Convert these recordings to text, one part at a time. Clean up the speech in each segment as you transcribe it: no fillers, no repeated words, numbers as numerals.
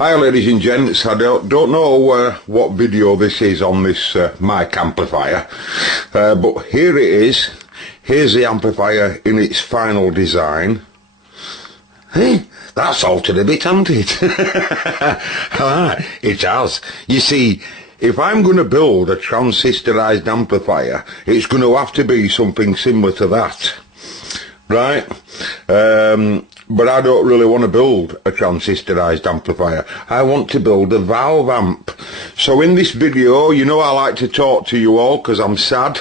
Hi ladies and gents, I don't know what video this is on this mic amplifier, but here it is. Here's the amplifier in its final design. Hey, that's altered a bit, hasn't it? It has. You see, if I'm going to build a transistorized amplifier, it's going to have to be something similar to that, right? But I don't really want to build a transistorized amplifier. I want to build a valve amp. So in this video, you know I like to talk to you all because I'm sad.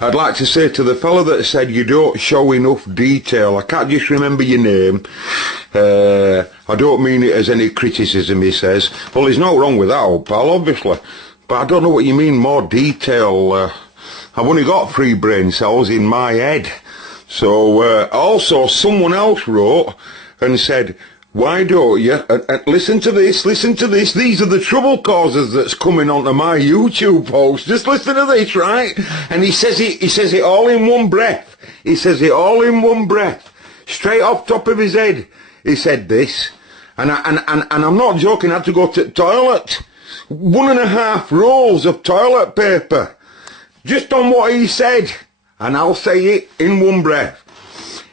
I'd like to say to the fellow that said you don't show enough detail, I can't just remember your name. I don't mean it as any criticism, he says. Well, there's no wrong with that, old pal, obviously. But I don't know what you mean, more detail. I've only got 3 brain cells in my head. So, also someone else wrote and said, why don't you, listen to this, these are the trouble causes that's coming onto my YouTube post, just listen to this, right? And he says it all in one breath, straight off top of his head, he said this, and I'm not joking, I had to go to the toilet, 1.5 rolls of toilet paper, just on what he said. And I'll say it in one breath.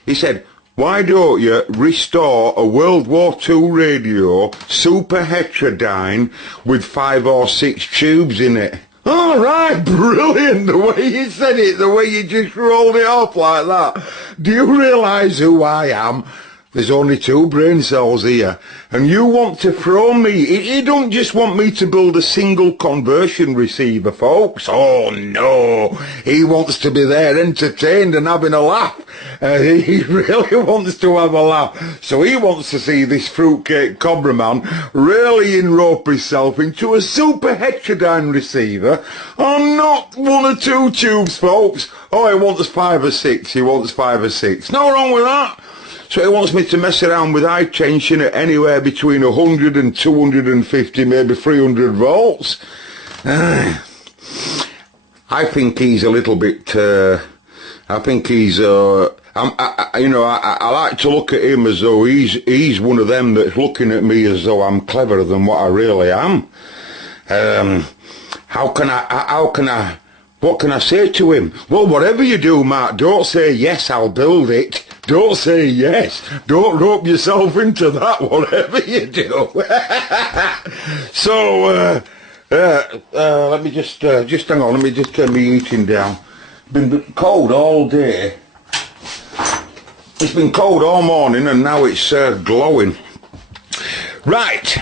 He said, why don't you restore a World War II radio, super heterodyne, with 5 or 6 tubes in it? All right, brilliant, the way you said it, the way you just rolled it off like that. Do you realise who I am? There's only 2 brain cells here, and you want to throw me. He don't just want me to build a single conversion receiver, folks. Oh no, he wants to be there entertained and having a laugh. He really wants to have a laugh. So he wants to see this fruitcake Cobra man really enrope himself into a super heterodyne receiver. Oh, not 1 or 2 tubes, folks. Oh, he wants 5 or 6. No wrong with that. So he wants me to mess around with high tension at anywhere between 100 and 250, maybe 300 volts. I think he's a little bit, I like to look at him as though he's one of them that's looking at me as though I'm cleverer than what I really am. What can I say to him? Well, whatever you do, Mark, don't say, yes, I'll build it. Don't say yes. Don't rope yourself into that, whatever you do. So, let me just hang on. Let me just turn my heating down. It's been cold all day. It's been cold all morning and now it's glowing. Right.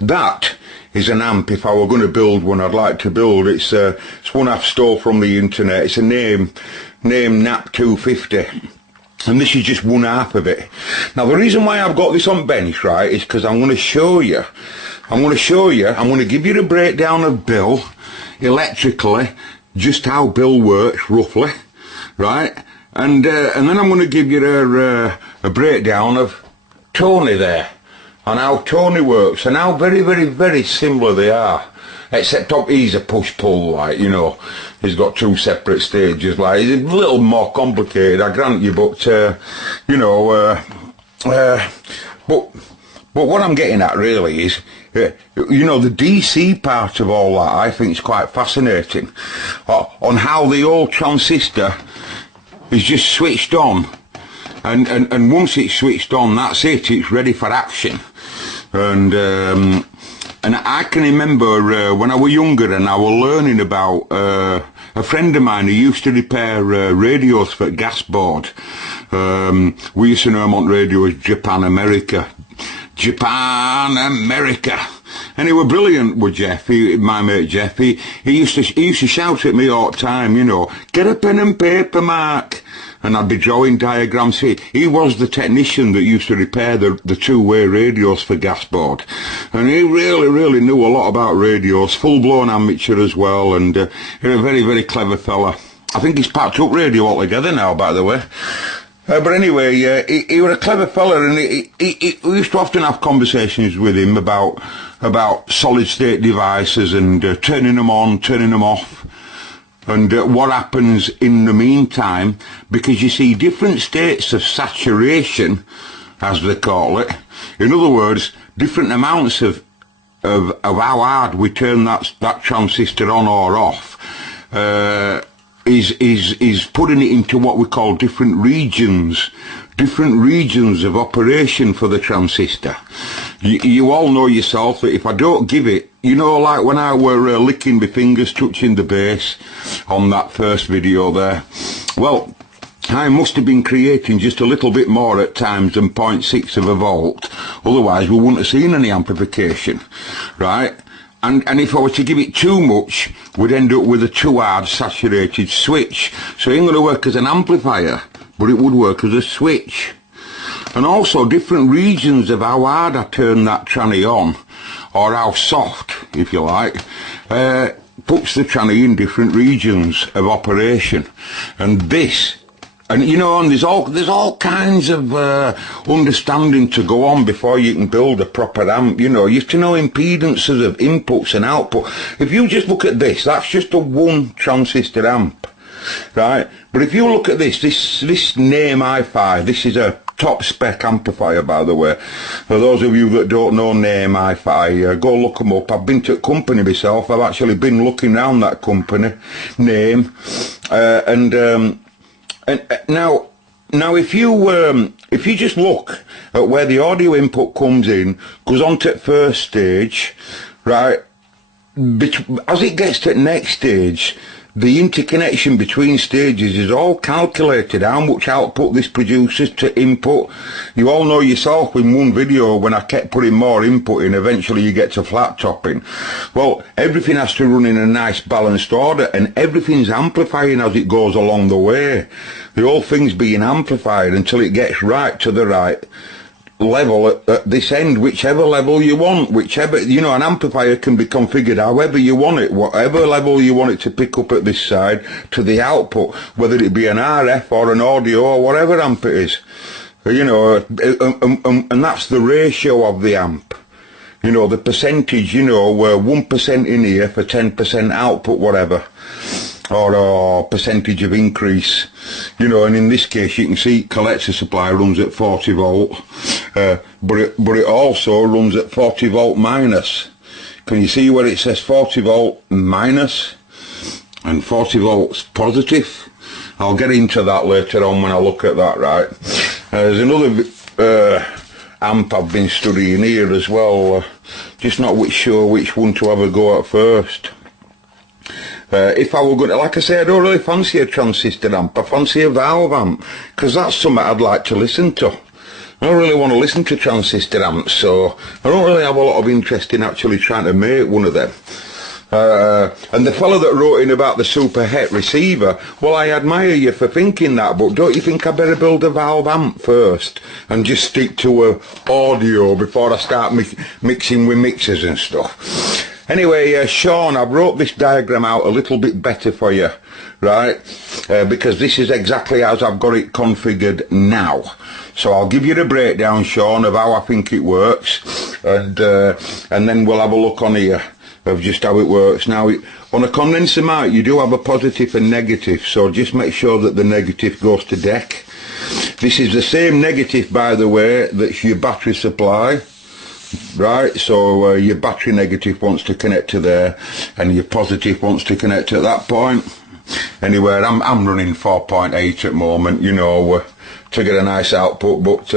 That is an amp. If I were going to build one, I'd like to build. It's one I've stole from the internet. It's a name NAP 250, and this is just one half of it. Now the reason why I've got this on bench, right, is because I'm going to show you. I'm going to give you the breakdown of Bill electrically, just how Bill works roughly, right, and then I'm going to give you a breakdown of Tony there, and how Tony works, and how very, very, very similar they are. Except he's a push-pull, like, you know. He's got 2 separate stages, like, it's a little more complicated, I grant you, but, but what I'm getting at, really, is, the DC part of all that, I think is quite fascinating, on how the old transistor is just switched on, and once it's switched on, that's it, it's ready for action, and I can remember when I was younger and I was learning about a friend of mine who used to repair radios for gas board. We used to know him on radio as Japan America. And he was brilliant with Jeff, my mate Jeff. He used to shout at me all the time, you know, get a pen and paper, Mark. And I'd be drawing diagrams. He was the technician that used to repair the 2-way radios for gas board. And he really, really knew a lot about radios, full-blown amateur as well, and he was a very, very clever fella. I think he's packed up radio altogether now, by the way. But anyway, he was a clever fella, and we used to often have conversations with him about solid-state devices and turning them on, turning them off. And what happens in the meantime, because you see different states of saturation, as they call it, In other words, different amounts of how hard we turn that transistor on or off is putting it into what we call different regions of operation for the transistor. You all know yourself that if I don't give it, you know, like when I were licking my fingers touching the base on that first video there, well, I must have been creating just a little bit more at times than 0.6 of a volt, otherwise we wouldn't have seen any amplification, right? And if I were to give it too much, we'd end up with a too hard saturated switch. So it ain't going to work as an amplifier, but it would work as a switch. And also different regions of how hard I turn that tranny on, or how soft, if you like, puts the tranny in different regions of operation. And you know, and there's all kinds of understanding to go on before you can build a proper amp. You know, you have to know impedances of inputs and output. If you just look at this, that's just a one transistor amp, right? But if you look at this NAME Hi-Fi, this is a top spec amplifier, by the way. For those of you that don't know NAME Hi-Fi, go look them up. I've been to a company myself. I've actually been looking around that company, NAME, And now if you just look at where the audio input comes in, goes on to first stage, right? As it gets to the next stage, the interconnection between stages is all calculated, how much output this produces to input. You all know yourself in one video when I kept putting more input in, eventually you get to flat topping. Well, everything has to run in a nice balanced order, and everything's amplifying as it goes along the way. The whole thing's being amplified until it gets right to the right level at this end, whichever level you want, you know, an amplifier can be configured however you want it, whatever level you want it to pick up at this side to the output, whether it be an RF or an audio or whatever amp it is, you know, and that's the ratio of the amp, you know, the percentage, you know, 1% in here for 10% output, whatever, or percentage of increase, you know. And in this case you can see collector supply runs at 40 volt, but it also runs at 40 volt minus. Can you see where it says 40 volt minus and 40 volts positive? I'll get into that later on when I look at that, right? There's another amp I've been studying here as well, just not sure which one to have a go at first. If I were going to, like I say, I don't really fancy a transistor amp, I fancy a valve amp, because that's something I'd like to listen to. I don't really want to listen to transistor amps, so I don't really have a lot of interest in actually trying to make one of them. And the fellow that wrote in about the super het receiver, well, I admire you for thinking that, but don't you think I better build a valve amp first and just stick to audio before I start mixing with mixers and stuff? Anyway, Sean, I wrote this diagram out a little bit better for you, right? Because this is exactly as I've got it configured now. So I'll give you the breakdown, Sean, of how I think it works, and then we'll have a look on here of just how it works. Now, on a condenser mic, you do have a positive and negative, so just make sure that the negative goes to deck. This is the same negative, by the way, that's your battery supply. Right, so your battery negative wants to connect to there, and your positive wants to connect to that point. Anyway, I'm running 4.8 at the moment, you know, to get a nice output. But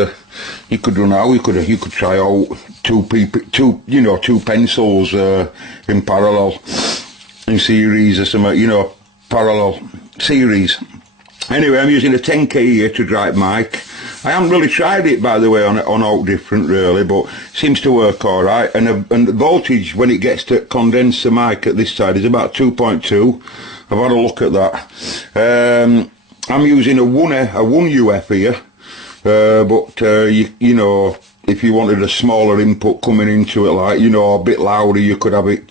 you could run out. You could try out two pencils in parallel, in series or something, you know, parallel series. Anyway, I'm using a 10K here to drive mic. I haven't really tried it, by the way, on all different really, but it seems to work all right. And the voltage when it gets to condenser mic at this side is about 2.2. I've had a look at that. I'm using a 1 UF here, but you know, if you wanted a smaller input coming into it, like, you know, a bit louder, you could have it,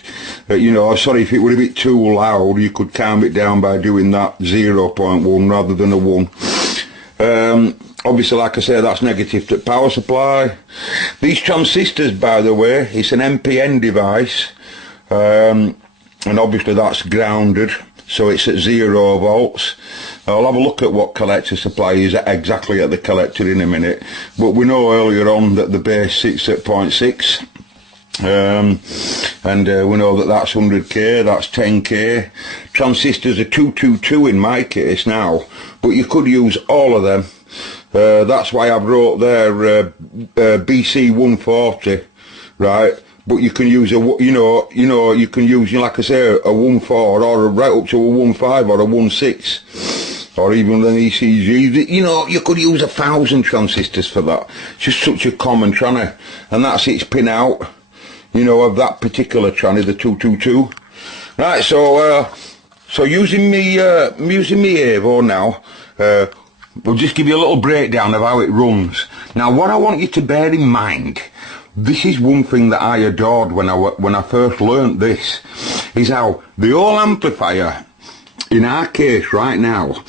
you know, sorry, if it were a bit too loud, you could calm it down by doing that 0.1 rather than a 1. Obviously, like I say, that's negative to power supply. These transistors, by the way, it's an NPN device, and obviously that's grounded. so it's at 0 volts. I'll have a look at what collector supply is exactly at the collector in a minute, but we know earlier on that the base sits at 0.6. And we know that that's 100k, that's 10k. Transistors are 222 in my case now, but you could use all of them. That's why I've wrote there BC 140, right? But you can use you can use, like I say, a 1.4 or right up to a 1.5 or a 1.6. Or even an ECG, you could use 1,000 transistors for that. It's just such a common tranny, and that's its pin out, of that particular tranny, the 222. Right, so using me Evo now, we'll just give you a little breakdown of how it runs. Now, what I want you to bear in mind, this is one thing that I adored when I first learnt this, is how the whole amplifier, in our case right now,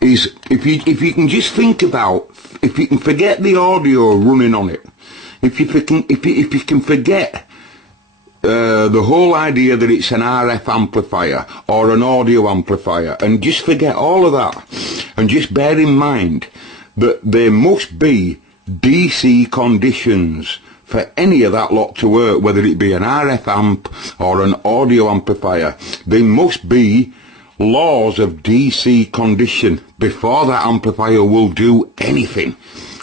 is if you can just think about, if you can forget the audio running on it, if you can forget the whole idea that it's an RF amplifier or an audio amplifier, and just forget all of that, and just bear in mind that there must be DC conditions for any of that lot to work, whether it be an RF amp or an audio amplifier. There must be laws of DC condition before that amplifier will do anything,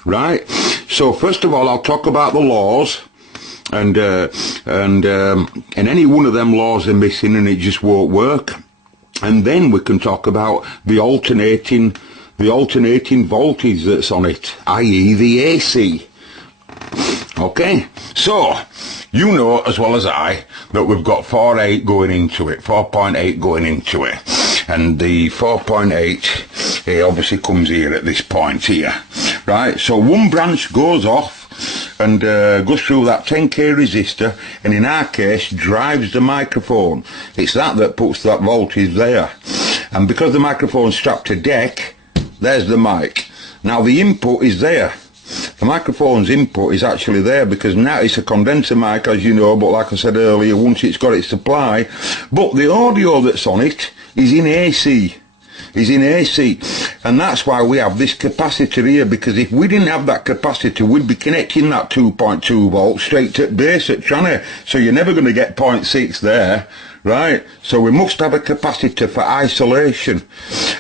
right? So first of all, I'll talk about the laws, and any one of them laws are missing and it just won't work. And then we can talk about the alternating voltage that's on it, i.e. the AC. Okay, so you know as well as I that we've got 4.8 going into it, 4.8 going into it, and the 4.8 it obviously comes here at this point here, right? So one branch goes off and goes through that 10k resistor, and in our case drives the microphone. It's that puts that voltage there, and because the microphone's strapped to deck, there's the mic. Now the input is there. The microphone's input is actually there because now it's a condenser mic, as you know, but like I said earlier, once it's got its supply, but the audio that's on it is in AC. And that's why we have this capacitor here, because if we didn't have that capacitor, we'd be connecting that 2.2 volts straight to base at tranny, so you're never going to get 0.6 there, right? So we must have a capacitor for isolation,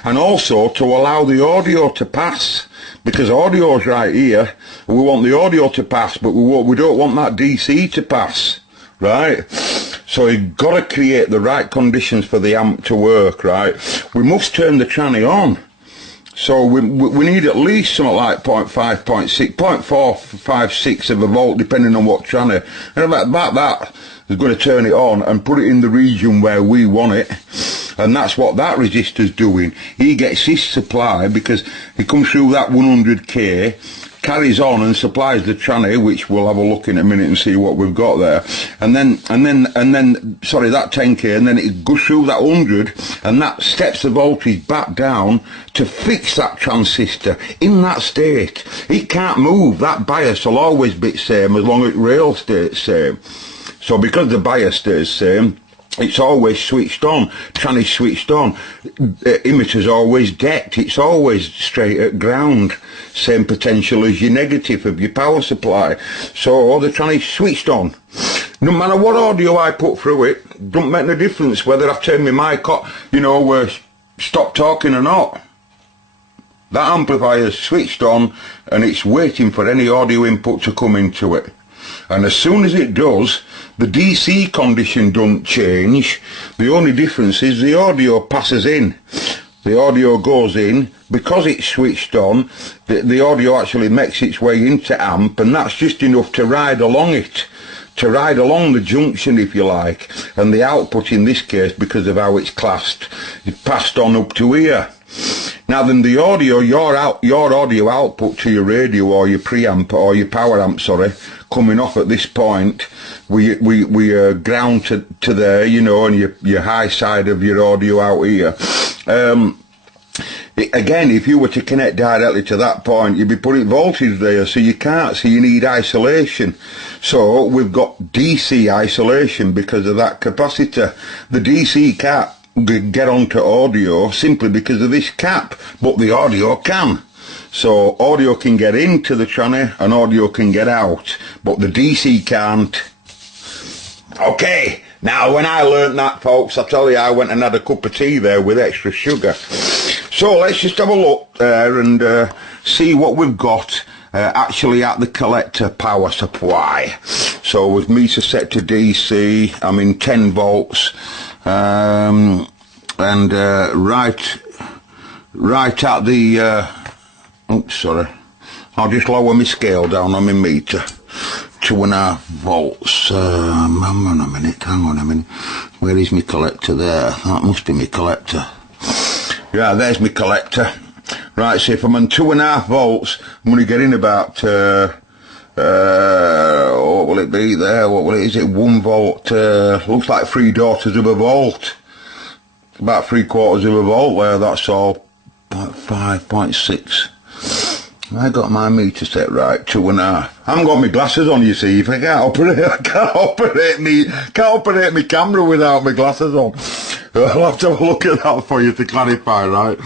and also to allow the audio to pass, because audio's right here. We want the audio to pass, but we don't want that DC to pass, right? So you've got to create the right conditions for the amp to work, right? We must turn the tranny on. So we need at least something like 0.5, 0.6, 0.4, 5, 6 of a volt, depending on what tranny. And about that is going to turn it on and put it in the region where we want it. And that's what that resistor's doing. He gets his supply because he comes through that 100k, carries on and supplies the tranny, which we'll have a look in a minute and see what we've got there. And then sorry, that 10k, and then it goes through that 100, and that steps the voltage back down to fix that transistor in that state. It can't move. That bias will always be the same as long as rail stays same. So because the bias stays same, it's always switched on, tranny's switched on, emitter's always decked, it's always straight at ground, same potential as your negative of your power supply, so the tranny's switched on. No matter what audio I put through it, don't make no difference whether I've turned my mic off, stop talking or not. That amplifier's switched on and it's waiting for any audio input to come into it. And as soon as it does, the DC condition don't change. The only difference is the audio passes in. The audio goes in, because it's switched on, the audio actually makes its way into amp, and that's just enough to ride along it, to ride along the junction, if you like. And the output in this case, because of how it's classed, is passed on up to here. Now then, the audio, your audio output to your radio or your preamp or your power amp, sorry, coming off at this point, we ground to there, and your high side of your audio out here. Again, if you were to connect directly to that point, you'd be putting voltage there, so you can't, so you need isolation. So we've got DC isolation because of that capacitor. The DC can't get onto audio simply because of this cap, but the audio can. So audio can get into the tranny and audio can get out, but the DC can't. Okay, now when I learnt that, folks, I tell you, I went and had a cup of tea there with extra sugar. So let's just have a look there and see what we've got actually at the collector power supply. So with meter set to DC, I'm in 10 volts, and right at the, oops, sorry, I'll just lower my scale down on my meter. 2.5 volts. Hang on a minute. Where is my collector there? That must be my collector. Yeah, there's my collector. Right, so if I'm on 2.5 volts, I'm going to get in about, what will it be there? Is it 1 volt? Looks like 3/4 of a volt. About 3/4 of a volt there, that's all. About 5.6. I got my meter set right, 2.5. I haven't got my glasses on, you see. If I can't operate my camera without my glasses on. I'll have to have a look at that for you to clarify, right?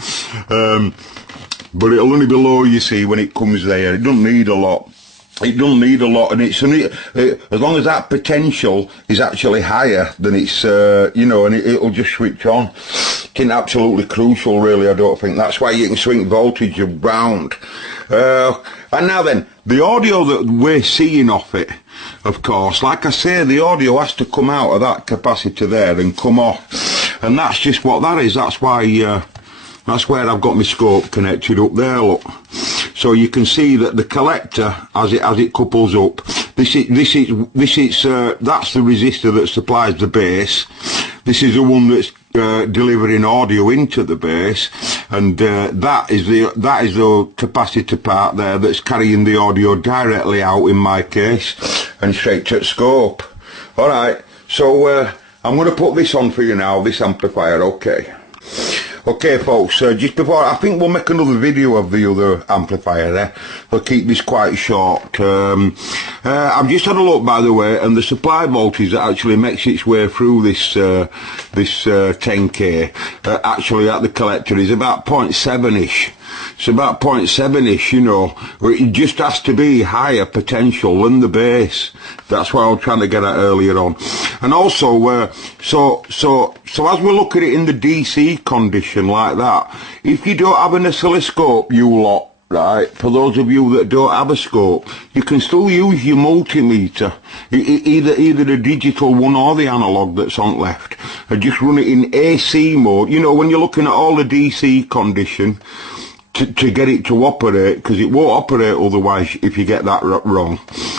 But it'll only be low, you see, when it comes there. It doesn't need a lot. It doesn't need a lot, and it's only, as long as that potential is actually higher, then it's, you know, and it'll just switch on. It's absolutely crucial, really, I don't think. That's why you can swing voltage around. And now then, the audio that we're seeing off it, of course, like I say, the audio has to come out of that capacitor there and come off. And that's just what that is. That's why, that's where I've got my scope connected up there, look. So you can see that the collector, as it couples up, that's the resistor that supplies the base. This is the one that's delivering audio into the base, and that is the capacitor part there that's carrying the audio directly out, in my case, and straight to scope. All right, so I'm going to put this on for you now, this amplifier. Okay, folks, just before, I think we'll make another video of the other amplifier there. We'll keep this quite short. I've just had a look, by the way, and the supply voltage that actually makes its way through this 10K, actually at the collector, is about 0.7-ish. It's about 0.7-ish, you know. It just has to be higher potential than the base. That's what I was trying to get at earlier on. And also, so as we look at it in the DC condition like that, if you don't have an oscilloscope, you lot, right, for those of you that don't have a scope, you can still use your multimeter, either the digital one or the analog that's on left, and just run it in AC mode. You know, when you're looking at all the DC condition, to get it to operate, because it won't operate otherwise if you get that wrong.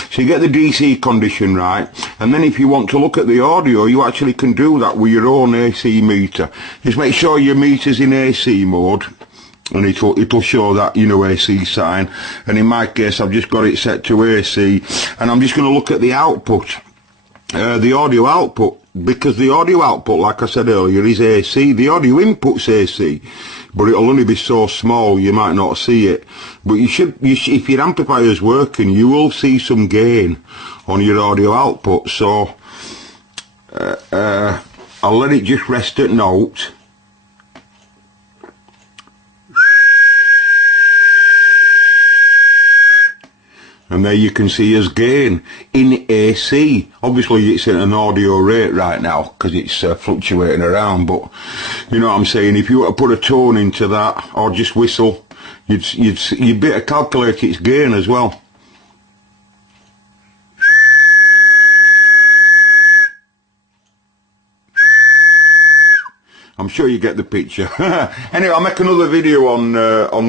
So you get the DC condition right, and then if you want to look at the audio, you actually can do that with your own AC meter. Just make sure your meter's in AC mode, and it'll show that, you know, AC sign. And in my case, I've just got it set to AC, and I'm just going to look at the output, the audio output, because the audio output, like I said earlier, is AC. The audio input's AC, but it'll only be so small you might not see it. But you should, if your amplifier's working, you will see some gain on your audio output. So I'll let it just rest at note. And there you can see us gain in AC. Obviously it's at an audio rate right now because it's fluctuating around, but you know what I'm saying, if you were to put a tone into that or just whistle, you'd be able to calculate its gain as well. I'm sure you get the picture. Anyway, I'll make another video on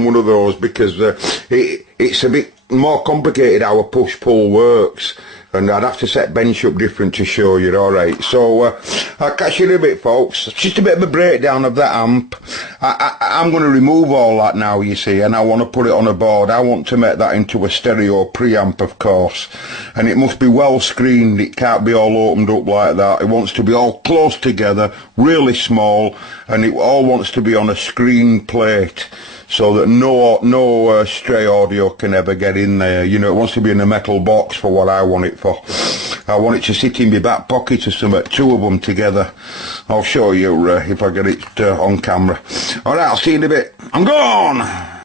one of those, because it's a bit more complicated how a push-pull works, and I'd have to set bench up different to show you. Alright, so I'll catch you in a bit, folks. Just a bit of a breakdown of that amp. I'm going to remove all that now, you see, and I want to put it on a board. I want to make that into a stereo preamp, of course, and it must be well screened. It can't be all opened up like that. It wants to be all close together, really small, and it all wants to be on a screen plate, so that no stray audio can ever get in there. You know, it wants to be in a metal box for what I want it for. I want it to sit in my back pocket or something, two of them together. I'll show you if I get it on camera. Alright, I'll see you in a bit. I'm gone!